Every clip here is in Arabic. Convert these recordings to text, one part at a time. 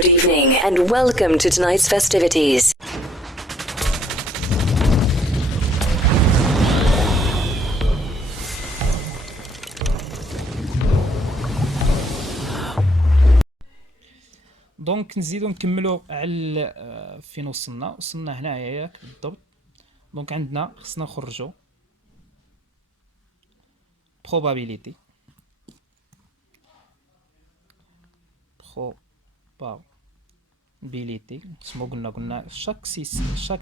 Good evening and welcome to tonight's festivities. دونك نزيدو نكملو على فين وصلنا هنايا ياك بالضبط. دونك عندنا خصنا نخرجو probability سمو قلنا شاك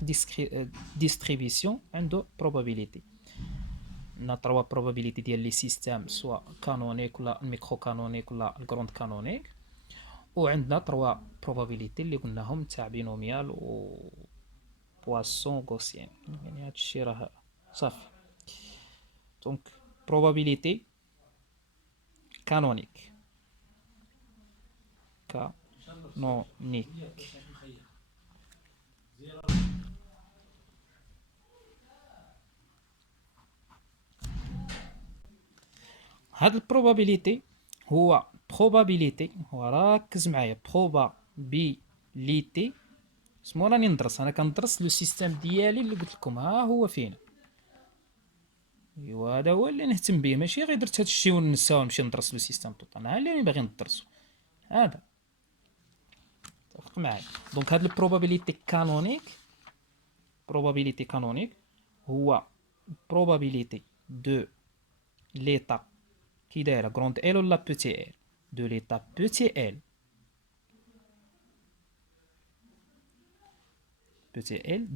ديستريبيسيون عنده probability. عندنا 3 probability ديال لي سيستيم سواء كانونيك ولا الميكرو كانونيك ولا الجروند كانونيك، وعندنا 3 probability اللي قلناهم تاع بينوميال و بواسون غوسيان. يعني هادشي راه صافي. دونك probability كانونيك هاد البروبابيليتي هو probability، هو ركز معايا probability. سمو راني ندرس، انا كندرس لو سيستيم ديالي اللي قلت لكم ها هو فين. ايوا هذا هو اللي نهتم به، ماشي غير درت هادشي وننسى ونمشي ندرس لو سيستيم توتال. انا اللي باغي ندرسو هذا، اتفق معايا. دونك هاد البروبابيليتي كانونيك هو probability de l'état كي دايره grande L ولا petit l de l'état petit l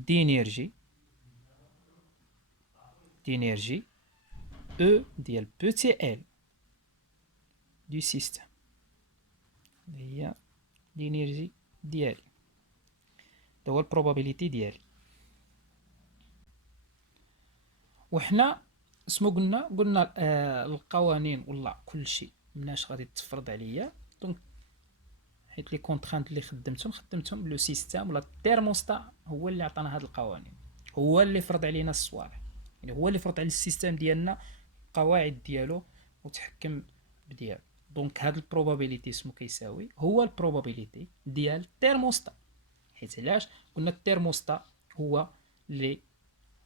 d'énergie E ديال petit l du système، هي l'énergie ديالي. هذا هو البروبابيليتي ديالي. وحنا اسمو قلنا القوانين ولا كل شيء مناش غادي تفرض عليا. دونك حيت لي كونترانت اللي خدمتهم لو سيستيم ولا التيرموستا هو اللي عطانا هاد القوانين، هو اللي فرض علينا الصوالح. يعني هو اللي فرض على السيستيم ديالنا القواعد ديالو وتحكم بديالو. دونك هاد البروبابيليتي اسمو كيساوي هو البروبابيليتي ديال التيرموستا. حيت علاش قلنا التيرموستا هو اللي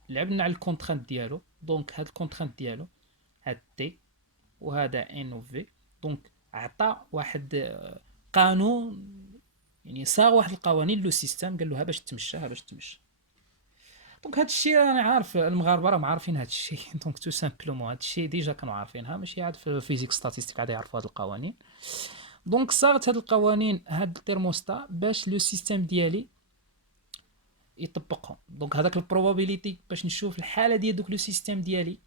لعبنا على الكونترانت ديالو. دونك هاد الكونترانت ديالو هاد تي وهذا ان او في. دونك عطى واحد قانون، يعني صاغ واحد القوانين لو سيستيم، قال له ها باش تمشى ها باش تمشى. دونك هاد الشيء انا عارف المغاربه راهم عارفين هاد الشيء. دونك تو سامبلومون هاد الشيء ديجا كانوا عارفينها، ماشي عاد في فيزيك ستاتيستيك عاد يعرفوا هاد القوانين. دونك صارت هاد القوانين هاد الترموستا باش لو سيستيم ديالي يطبقهم. دونك هذاك البروبابيليتي باش نشوف الحاله ديال دوك لو سيستيم ديالي.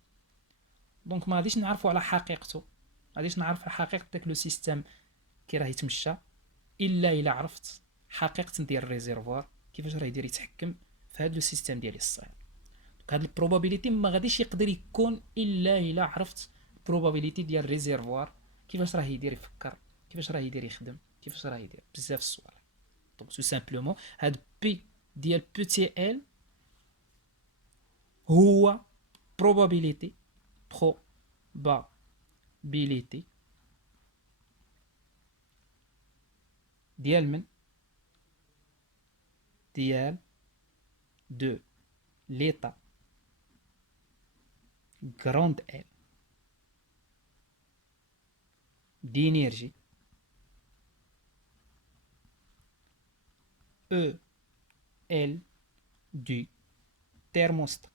دونك ما غاديش نعرفوا على حقيقته، غاديش نعرف على حقيقه داك لو سيستيم كي راه يتمشى الا عرفت حقيقه ديال الريزيرفوار كيفاش راه يدير يتحكم في هذا لو سيستيم ديالي الصغير. دونك هاد البروبابيليتي ما غاديش يقدر يكون الا عرفت البروبابيليتي ديال الريزيرفوار كيفاش راه يدير يفكر، كيفاش راه يدير يخدم، كيفاش راه يدير بزاف الصوالح. دونك تو سامبلومون هاد بي ديال بوتي ال هو probability ديال من ديال دو ليتا grande L d'énergie E L du thermostat.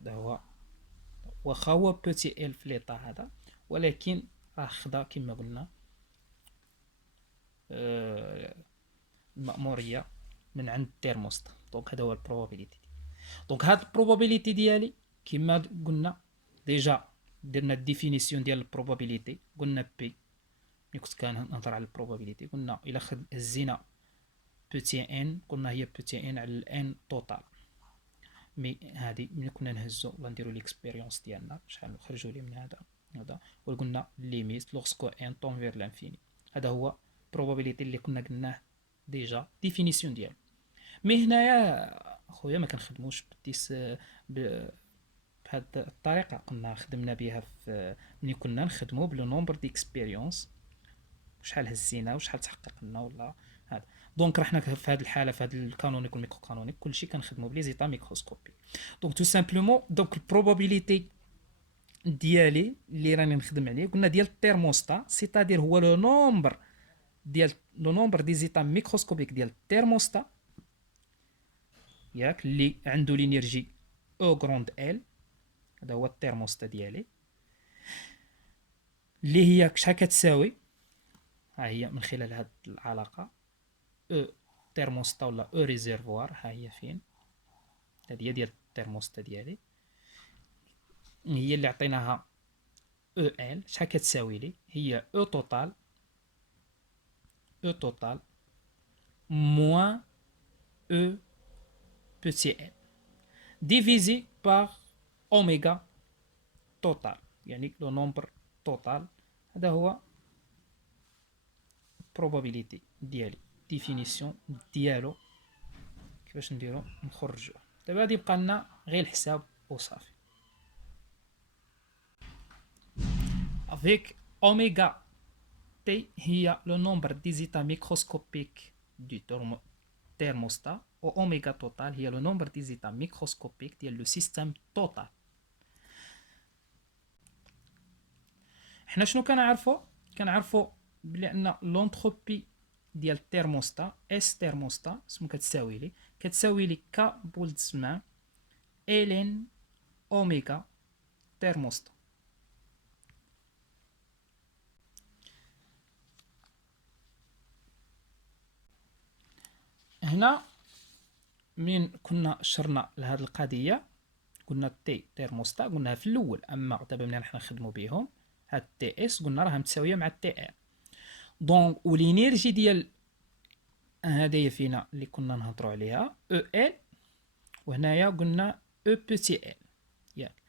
هذا هو واخا هو بوتي ال في ليطا هذا، ولكن راه خدا كما قلنا المأمورية من عند التيرموستا. دونك هذا هو البروبابيليتي. دونك هاد البروبابيليتي ديالي كما قلنا ديجا درنا الديفينيسيون ديال البروبابيليتي. قلنا بي ملي كنت كنهضر على البروبابيليتي قلنا الا هزينا بوتي ان قلنا هي بوتي ان على الان توتال. مي هادي ملي كنا نهزو ولا نديرو ليكسبيريونس ديالنا شحال نخرجوا ليه من هذا وقلنا ليميت لوغسكو ان طون فير لانفيني. هذا هو probability اللي كنا قلناه ديجا ديفينيسيون ديالو. مي هنايا خويا ما كنخدموش بهاد بهاد الطريقه قلنا خدمنا بها في ملي كنا نخدموا بلو نومبر ديكسبيريونس، شحال هزينا وشحال تحقق لنا ولا هذا. دونك رحنا في هذه الحاله في هذا الكانونيك والميكرو كانونيك كلشي كنخدموا بلي زيتا ميكروسكوبي. دونك تو سامبلومون دونك البروبابيليتي ديالي اللي راني نخدم عليه قلنا ديال التيرموستا، سيتادير هو لو نومبر دي زيتا ميكروسكوبيك ديال التيرموستا ياك اللي عنده لينيرجي او غروند ال، هذا هو التيرموستا ديالي اللي هي شحال كتساوي، ها هي من خلال هذه العلاقه او تيرموستا ولا او ريزيرفوار، ها هي فين، هذه هي ديال التيرموستا ديالي، هي اللي عطيناها او ال شحال كتساوي لي، هي او توتال موان او بوتي ال ديفيزي باغ اوميغا توتال، يعني لو نومبر توتال. هذا هو probability ديالي، ديفينيسيون ديالو كيفاش نديرو نخرجوه. دابا غادي يبقى لنا غير الحساب وصافي. افيك اوميغا تي هي لو نومبر دي زيتا ميكروسكوبيك دو thermostat و اوميغا توتال هي لو نومبر دي زيتا ميكروسكوبيك ديال لو سيستيم توتال. حنا شنو كنعرفو بلي ان لونتروبي ديال التيرموستا اس تيرموستا اسمو كتساوي لي ك بولت الزمان الين اوميغا تيرموستا. هنا من كنا شرنا لهاد القضيه قلنا تي تيرموستا قلناها في الاول، اما دابا ملي حنا نخدموا بهم هاد تي اس قلنا راها متساويه مع تي ار. دونك والانرجي ديال هذايا فينا اللي كنا نهضروا عليها او ال، وهنايا قلنا او بوتي ال. ياك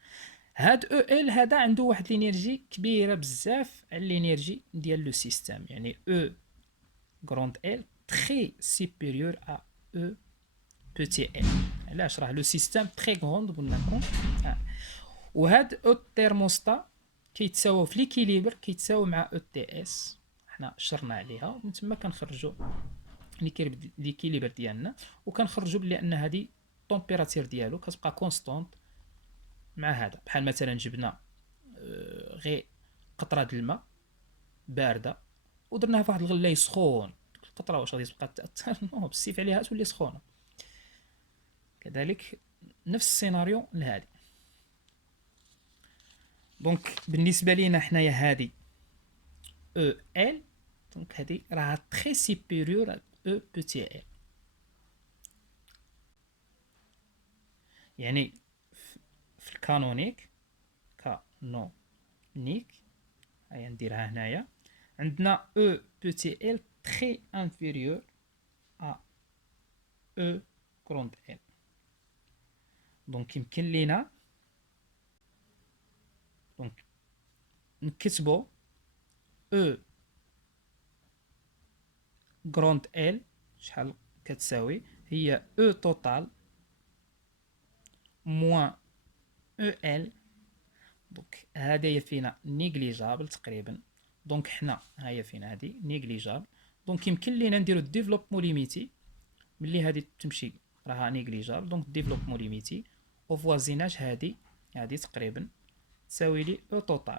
هاد او ال هذا عنده واحد الانرجي كبيره بزاف على الانرجي ديال لو سيستيم، يعني او غروند ال تري سوبيريور ا او بوتي ال. علاش؟ راه لو سيستيم تري غروند قلنا لكم. وهاد او تيرموستا كيتساووا في ليكيليبر كيتساووا مع او تي اس، حنا شرنا عليها ومن تما كنخرجوا ليكيليبر ديالنا، وكنخرجوا بلي ان هذه التمبيراتير ديالو كتبقى كونستونط مع هذا. بحال مثلا جبنا غير قطره د الماء بارده ودرناها في واحد الغلاي سخون، القطره واش غادي تبقى تاثر؟ نو، بالسيف عليها تولي سخونه. كذلك نفس السيناريو لهذه. دونك بالنسبه لينا حنايا هذه او ال، دونك هذه راها تري سوبيريور او بوتي ال، يعني في الكانونيك هيا نديرها هنايا، عندنا او بوتي ال تري انفيريور ا او كروند ال. دونك يمكن لينا دونك نكتبو او غروند ال شحال كتساوي، هي او توتال موان او ال. دونك هذه فينا نيغليجابل تقريبا، دونك حنا هي فينا هذه نيغليجابل. دونك يمكن لينا نديرو ديفلوبمون ليميتي ملي هذه تمشي راها نيغليجابل، دونك ديفلوبمون ليميتي او فوازيناج هذه تقريبا تساوي لي او توتال.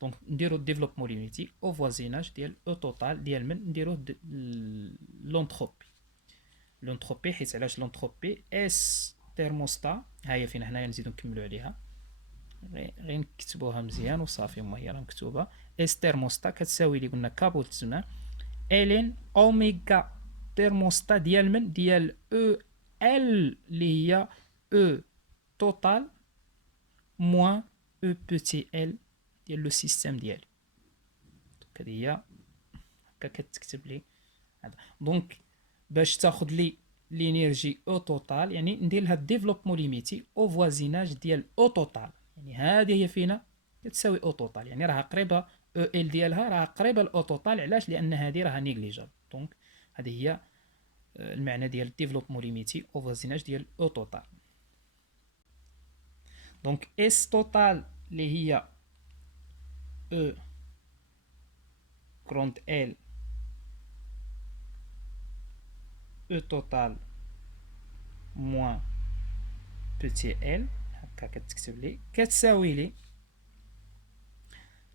دونك نديرو ديفلوبمون ليميتي او فوازيناج ديال او توتال ديال من نديروه لونتروبي حيت علاش لونتروبي اس تيرموستا هي فين هنايا نزيدو نكملو عليها، غير نكتبوها مزيان وصافي. هي راه مكتوبه اس تيرموستا كتساوي لي قلنا كابوت الزمان الين اوميغا تيرموستا ديال من ديال او ال اللي هي او توتال موان او بوتي ال ديال لو سيستيم ديالي. دونك هذه هي هكا كتكتب لي هذا. دونك باش تاخذ لي لينيرجي او توتال يعني ندير لها ديفلوبمون ليميتي او فوازيناج ديال او توتال، يعني هذه هي فينا تساوي او توتال، يعني راها قريبه او ال ديالها راها قريبه لاو توتال. علاش؟ لان هذه راها نيغليجابل. دونك هذه هي المعنى ديال ديفلوبمون ليميتي او فوازيناج ديال او توتال. دونك اس توتال اللي هي او كروند ال او توتال موان بوتي ال، هكا كتكتب لي كتساوي لي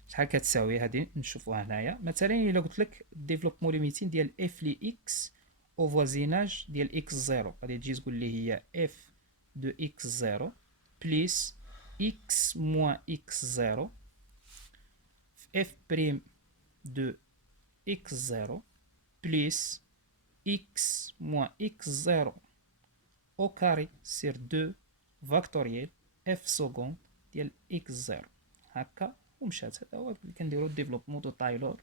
شحال كتساوي. هادي نشوفوها هنايا مثلا الا قلت لك ديفلوبمون ليميتين ديال اف لي اكس او فوازيناج ديال اكس زيرو، غادي تجي تقول لي هي اف دو اكس زيرو بليس اكس موان اكس زيرو في اف بريم دو اكس زيرو بليس اكس موان اكس زيرو او كاري سير دو فاكتوريال اف سكوند ديال اكس زيرو. هكا ومشات. هذا هو اللي كنديرو ديفلوبمون دو تايلور،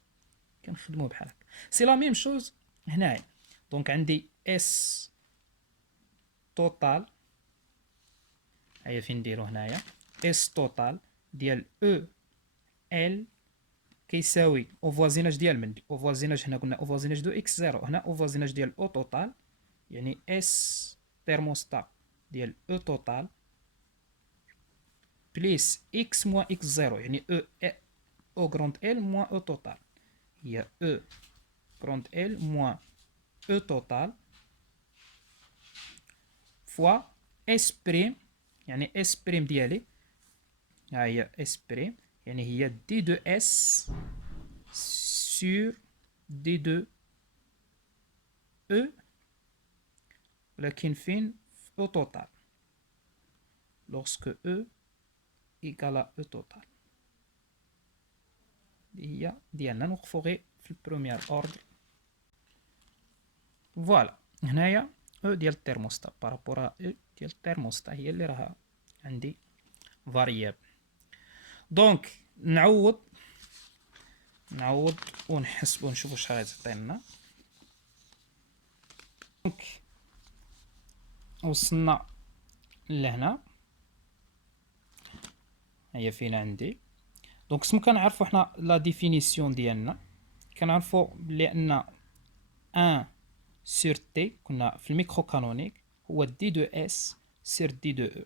كنخدمو بحال هكا. سي لا ميم شوز هنايا. دونك عندي اس توتال، هيا فين نديرو هنايا اس توتال ديال او ال كيساوي او فوازيناج ديال من او فوازيناج، هنا قلنا او فوازيناج دو اكس زيرو، هنا او فوازيناج ديال او توتال، يعني اس تيرموستا ديال او توتال بليس اكس موان اكس زيرو، يعني او غروند ال موان او توتال، هي او غروند ال موان او توتال فوا اس بريم، يعني اس بريم ديالي ها هي اس بريم، يعني هي دي دو اس سور دي دو او، ولكن فين في او توتال لوغسكو او إيكالا او توتال. هي ديالنا نوقفو غير في البروميير اوردر. فوالا هنايا او ديال التيرموستا بارابور ا او ديال التيرموستا هي اللي راها عندي فاريابل. دونك نعوض ونحسب ونشوفو شحال غتعطينا. دونك وصلنا لهنا، هي فين عندي. دونك سمو كنعرفو حنا لا ديفينيسيون ديالنا، كنعرفو بلي ان 1 سور تي كنا في الميكرو كانونيك هو دي دو اس سير دي دو او.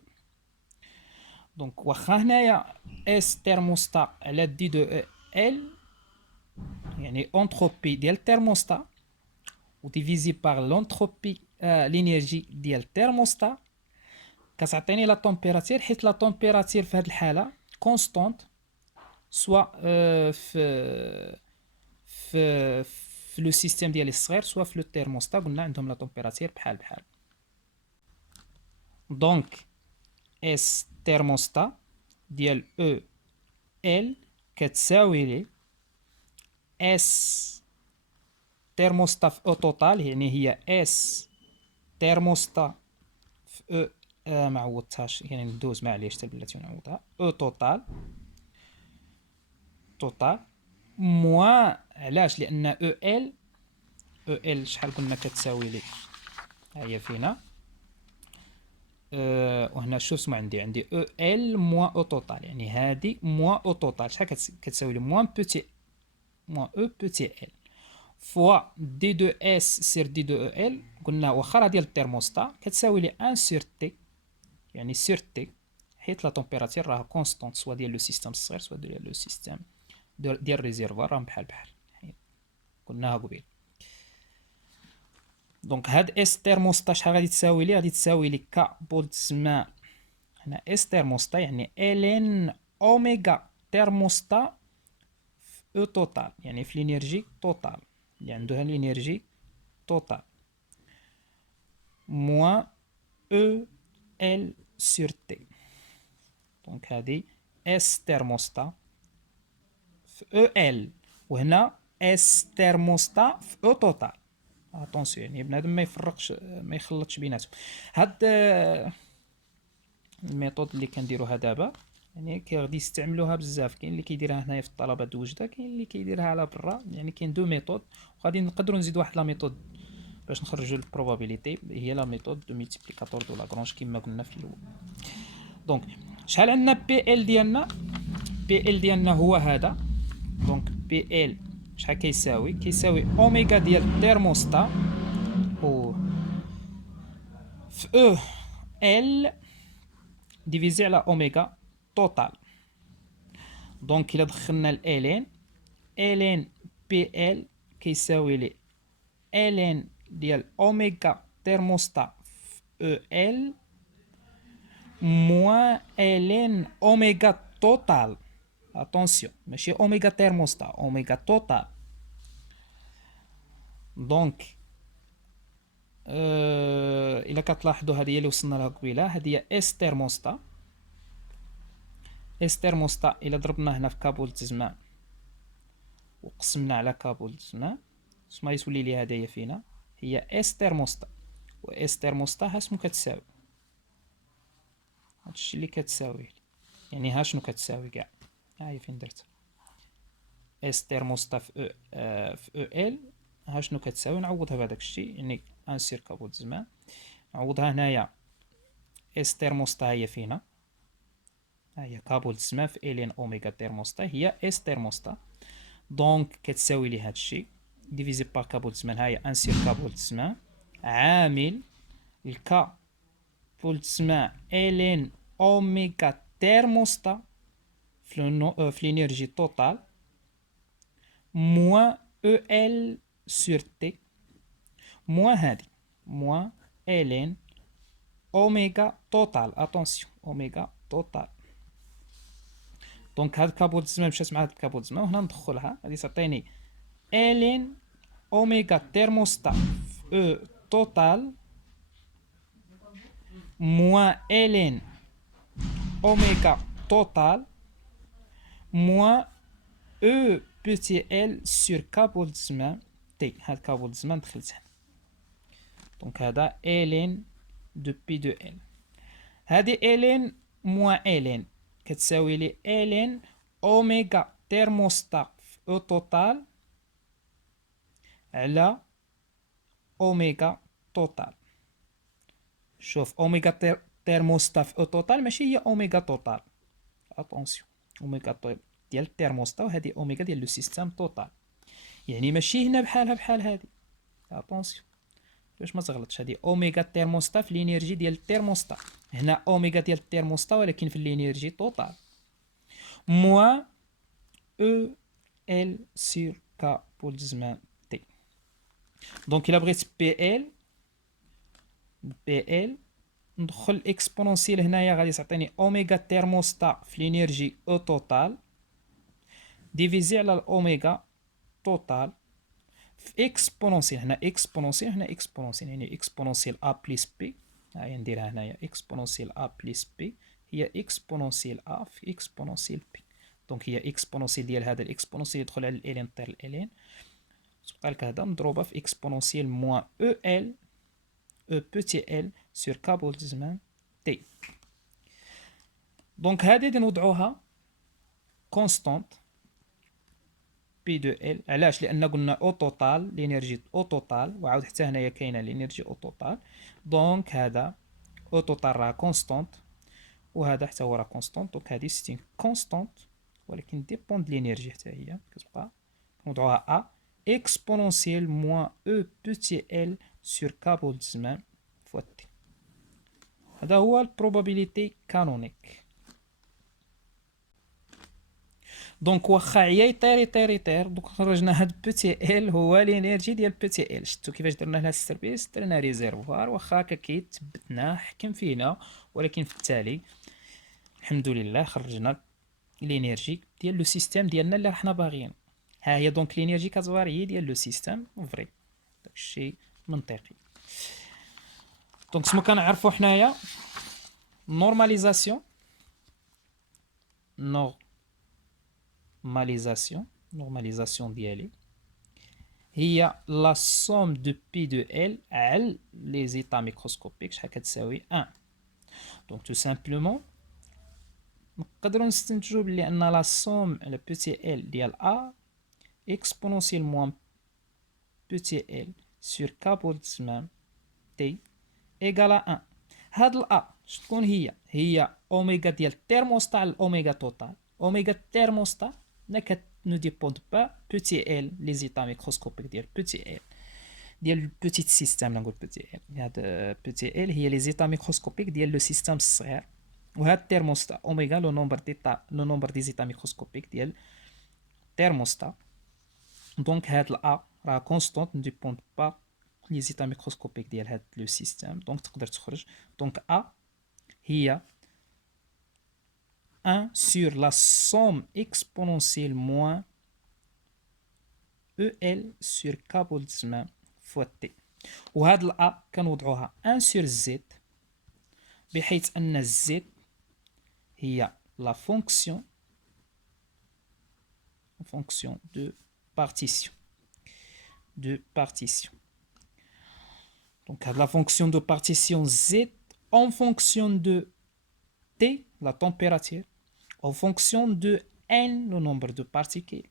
دونك واخا هنايا اس تيرموستا على دي دو او ال، يعني اونتروبي ديال التيرموستا وديفيزي باغ لونتروبي لينيرجي ديال التيرموستا كتعطيني لا طومبيراتير، حيت لا طومبيراتير في هذه الحاله كونستونت سوا في لو سيستيم ديال الصغير سوا في لو تيرموستا، قلنا عندهم لا طومبيراتير بحال. دونك اس تيرموستا ديال او ال كتساوي لي اس تيرموستا في او توتال، يعني هي اس تيرموستا في او ما عوضتهاش، يعني ندوز معليش حتى بلاتي نعوضها، او توتال موان علاش؟ لان او ال شحال قلنا كتساوي لي، ها هي فينا وهنا شوف سمع عندي او ال موان او توتال، يعني هادي موان او توتال شحال كتساوي لي موان بوتي موان او بوتي ال فوا دي دو اس سير دي دو او ال، قلنا واخا راه ديال التيرموستا كتساوي لي 1 سور تي، يعني سور تي حيت لا طومبيراتير راه كونستونت سوا ديال لو سيستيم الصغير سوا ديال لو سيستيم ديال الريزيرفوار، راهم بحال قلناها قبيل. دونك هاد اس تيرموستا شحال غادي تساوي لي؟ غادي تساوي لي ك بولتزمان هنا اس تيرموستا، يعني ال اوميغا تيرموستا في او توتال، يعني في الانرجي توتال اللي عندها الانرجي توتال موان او ال سور تي. دونك هادي اس تيرموستا في او ال، وهنا اس تيرموستا في او توتال. اتونسيون يعني بنادم ما يفرقش ما يخلطش بيناتهم. هاد الميثود اللي كنديروها دابا يعني غادي يستعملوها بزاف، كاين اللي كيديرها هنايا في الطلبه د وجده، كاين اللي كيديرها على برا، يعني كاين دو ميثود، وغادي نقدروا نزيد واحد لا ميثود باش نخرجوا البروبابيليتي، هي لا ميثود دو ملتيبليكاتور دو لاغرانج كما قلنا في الاول. دونك شحال عندنا بي ال ديالنا؟ بي ال ديالنا هو هذا. دونك بي ال شحال كيساوي؟ كيساوي اوميغا ديال التيرموستا و في او ال ديفيزي على اوميغا توتال. دونك الا دخلنا الالين، الين بي ال كيساوي لي الين ديال اوميغا تيرموستا في او ال موان الين اوميغا توتال. اتونسيون، ماشي اوميغا تيرموستا، اوميغا توتال. دونك الا كتلاحظوا هذه هي اللي وصلنا لها قبيله، هذه هي اس تيرموستا. اس تيرموستا الا ضربنا هنا في كابولة زمان وقسمنا على كابولة زمان شنو يتولي لي هدايا فينا، هي اس تيرموستا. و اس تيرموستا ها شنو كتساوي، هادشي اللي كتساوي، يعني ها شنو كتساوي كاع، ها هي فين درت اس تيرموستا في او ال، ها شنو كتساوي، نعوضها بهداك الشيء، يعني انسير كابولة زمان نعوضها هنايا. اس تيرموستا هي فينا، ها هي كابولة زمان في الين اوميغا تيرموستا هي اس تيرموستا. دونك كتساوي لي هادشي ديفيزي بار كابولة زمان، ها هي انسير كابولة زمان عامل الكا بولة زمان الين اوميغا تيرموستا في الانرجي توتال موان او ال سور تي موان هادي موان الين اوميغا توتال. اتونسيون اوميغا توتال. دونك هاد كابولة زمان مشات مع هاد كابولة زمان وهنا ندخلها، غادي تعطيني الين اوميغا تيرموستا في او توتال موان الين اوميغا توتال موان او بوتي ال سور كابولة زمان تي. هاد كابولة زمان دخلت هنا، دونك هذا الين دو بي دو ال. هادي الين موان الين كتساوي لي الين اوميغا تيرموستا في او توتال على اوميغا توتال. شوف اوميغا تيرموستا في او توتال ماشي هي اوميغا توتال، اتونسيون اوميغا ديال التيرموستا وهذه اوميغا ديال لو سيستيم توتال، يعني ماشي هنا بحالها بحال هذه. اتونسيون باش ما تغلطش، هذه اوميغا تيرموستا في الانرجي ديال التيرموستا، هنا اوميغا ديال التيرموستا ولكن في الانرجي توتال موان او ال سور كا بول زمان تي. دونك الا بغيت بي ال ندخل اكسبونونسيال هنايا غادي تعطيني اوميغا تيرموستا في الانرجي او توتال ديفيزي على الاوميغا توتال في اكسبونونسيال. هنا اكسبونونسيال هنا اكسبونونسيال، يعني اكسبونونسيال ا بلس بي، هاهي نديرها هنايا اكسبونونسيال ا بلس بي هي اكسبونونسيال ا في اكسبونونسيال بي. دونك هي اكسبونونسيال ديال هذا الاكسبونونسيال يدخل على الالين طير الالين، تبقى لك هذا مضروبه في اكسبونونسيال موان او ال او بوتي ال سور كابول زمان تي. دونك هذه غادي نوضعوها كونستانت بي دو ال. علاش؟ لان قلنا او توتال لينيرجي او توتال، وعاود حتى هنايا كاينه لينيرجي او توتال. دونك هذا او توتال راه كونستانت وهذا حتى هو راه كونستانت، دونك هذه ستين كونستانت ولكن ديبوند لينيرجي حتى هي كتبقى نوضعوها ا اكسبونونسيال موان او بوتي ال سور كابول زمان فوا تي. هذا هو البروبابيليتي كانونيك. دونك واخا عيا يطير دونك خرجنا هاد بوتي ال هو لينيرجي ديال بوتي ال. شفتو كيفاش درنا لها السيرفيس، درنا ريزيرفوار واخا هكا كيتثبتنا حكم فينا، ولكن في التالي الحمد لله خرجنا لينيرجي ديال لو سيستيم ديالنا اللي راحنا باغيين. ها هي دونك لينيرجي كتفاريي ديال لو سيستيم فري، داكشي منطقي. دونك سمو كنعرفو حنايا نورماليزاسيون نورماليزاسيون ديالي هي لا سوم دو بي دو ال على لي زيتا ميكروسكوبيك شحال كتساوي 1. دونك تو سامبلومون نقدروا نستنتجوا بلي ان لا سوم على بوتي ال ديال ا اكسبونونسيال موان بوتي ال سور كابول زمان تي ايكال 1. هاد الأ شتكون هي أوميغا ديال التيرموستا على الأوميغا توتال. أوميغا التيرموستا نو ديبوند با بوتي ال لي زيتا ميكروسكوبيك ديال بوتي ال ديال بوتيت سيستيم. نقول بوتي ال، هاد بوتي ال هي لي زيتا ميكروسكوبيك ديال لو سيستيم الصغير وهاد التيرموستا اوميغا لو نومبر دي زيتا ميكروسكوبيك ديال التيرموستا. دونك هاد الأ راه كونستونت نديبوند با لي زيتا ميكروسكوبيك ديال هاد لو سيستيم، دونك تقدر تخرج. دونك أ هي 1 sur la somme exponentielle moins EL sur K بولتزمان فوا T. وهاد الأ كنوضعوها 1 sur Z، بحيث أن Z هي la fonction de partition. Donc la fonction de partition Z en fonction de T, la température, en fonction de N, le nombre de particules,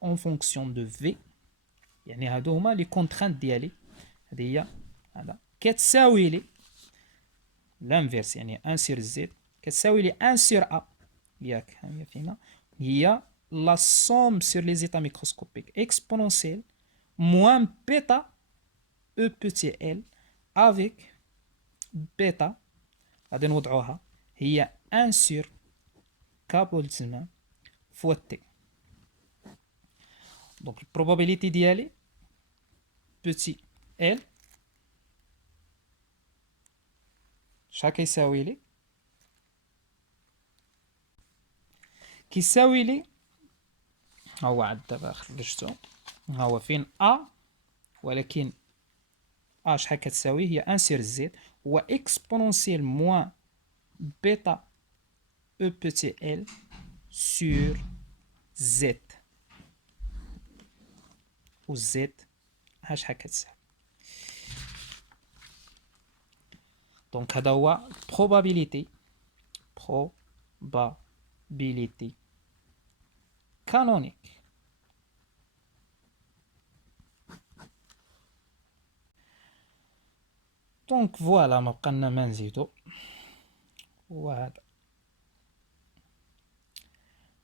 en fonction de V. يعني هادو هما لي كونترانت ديالي. هادي هي هذا كتساوي لي لانفيرس، يعني 1 sur Z كتساوي لي 1 sur A، ياك هي فينا هي la somme sur les états microscopiques exponentielle moins bêta E petit l avec bêta غادي نوضعوها هي 1 sur K بولتزمان فوا T. دونك البروبابيليتي ديالي petit l شحال كيساوي لي؟ كيساوي لي ها هو عاد دابا خرجتو، ها هو فين A، ولكن A شحال كتساوي؟ هي 1 sur Z هو exponentielle moins bêta E petit l sur Z، و Z ها شحال كتساوي. دونك هذا هو probability canonique. دونك فوالا ما بقالنا ما نزيدو، وهذا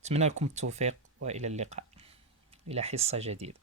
نتمنى لكم التوفيق والى اللقاء الى حصة جديدة.